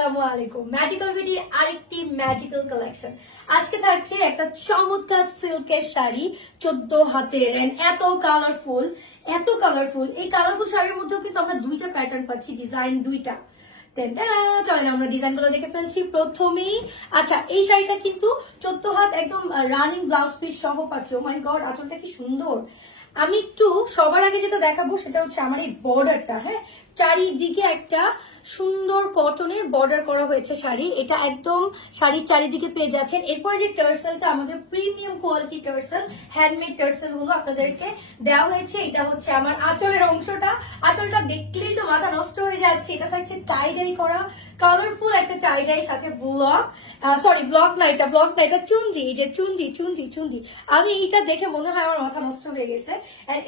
আসসালামু আলাইকুম। ম্যাজিক্যাল বিউটির আরেকটি ম্যাজিক্যাল কালেকশন। আজকে থাকছে একটা চমৎকার সিল্কের শাড়ি 14 হাতের এন্ড এত কালারফুল। এই কালারফুল শাড়ির মধ্যেও কিন্তু আমরা দুইটা প্যাটার্ন পাচ্ছি, ডিজাইন দুইটা। চলেন আমরা ডিজাইন গুলো দেখে ফেলছি প্রথমেই। আচ্ছা, এই শাড়িটা কিন্তু 14 হাত একদম রানিং ব্লাউজ পিস সহ পাচ্ছে। ও মাই গড, আঁচলটা কি সুন্দর। আমি একটু সবার আগে যেটা দেখাবো সেটা হচ্ছে আমার এই বর্ডারটা। হ্যাঁ, চারিদিকে একটা সুন্দর কটনের বর্ডার করা হয়েছে শাড়ি। এটা একদম শাড়ির চারিদিকে পেয়ে যাচ্ছেন। এরপরে যে টার্সেলটা আমাদের premium quality tassel, handmade tassel গুলো আপনাদেরকে দেওয়া হয়েছে। এটা হচ্ছে আমার আঁচলের অংশটা। আঁচলটা দেখলেই তো মাথা নষ্ট হয়ে যাচ্ছে। এটা থাকছে টাই ডাই করা, কালারফুল একটা টাই ডাই সাথে ব্লক না, এটা চুনজি। এই যে চুনজি আমি এটা দেখে মনে হয় আমার মাথা নষ্ট হয়ে গেছে।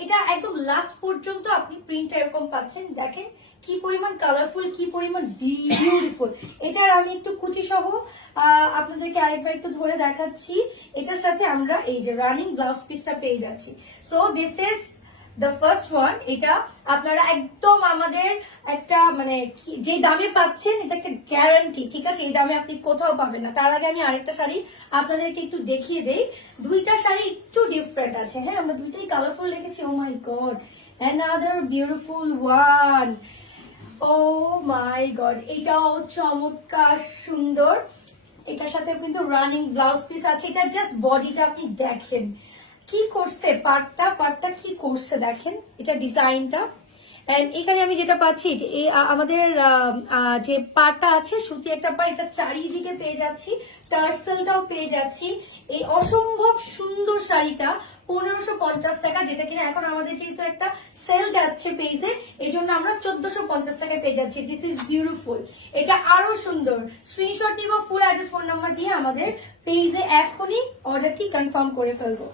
এটা একদম লাস্ট পর্যন্ত আপনি প্রিন্টটা এরকম পাচ্ছেন। দেখেন কি পরিমাণ কালারফুল, কি পরিমাণ বিউটিফুল। এটার আমি একটু কুচি সহ আপনাদেরকে আরেকবার একটু ধরে দেখাচ্ছি। এটার সাথে আমরা এই যে রানিং ব্লাউজ পিসটা পেয়ে যাচ্ছি। So this is the first one. এটা আপনারা একদম আমাদের একটা মানে যে দামে পাচ্ছেন এটা একটা গ্যারান্টি, ঠিক আছে? এই দামে আপনি কোথাও পাবেন না। তার আগে আমি আরেকটা শাড়ি আপনাদেরকে একটু দেখিয়ে দেই। দুইটা শাড়ি একটু ডিফারেন্ট আছে। হ্যাঁ, আমরা দুইটাই কালারফুল রেখেছি। ও মাই গড, অ্যানাদার বিউটিফুল ওয়ান। ও মাই গড, এটাও চমৎকার সুন্দর। এটার সাথে কিন্তু রানিং ব্লাউজ পিস আছে। এটার জাস্ট বডিটা আপনি দেখেন কি করছে, পার্টটা কি করছে দেখেন, এটা ডিজাইনটা। এখানে আমি যেটা পাচ্ছি আমাদের যে পার্টটা আছে সুতি একটা পার্ট, এটা চারিদিকে পেয়ে যাচ্ছি, টার্সেলটাও পেয়ে যাচ্ছি। এই অসম্ভব সুন্দর শাড়িটা 1550 টাকা, যেটা কিনা এখন আমাদের যেহেতু একটা সেল যাচ্ছে পেজে, এই জন্য আমরা 1450 টাকায় পেয়ে যাচ্ছি। This is beautiful. এটা আরো সুন্দর। স্ক্রিনশট নিব, ফুল অ্যাড্রেস ফোন নাম্বার দিয়ে আমাদের পেজে এখনই অর্ডারটি কনফার্ম করে ফেলবো।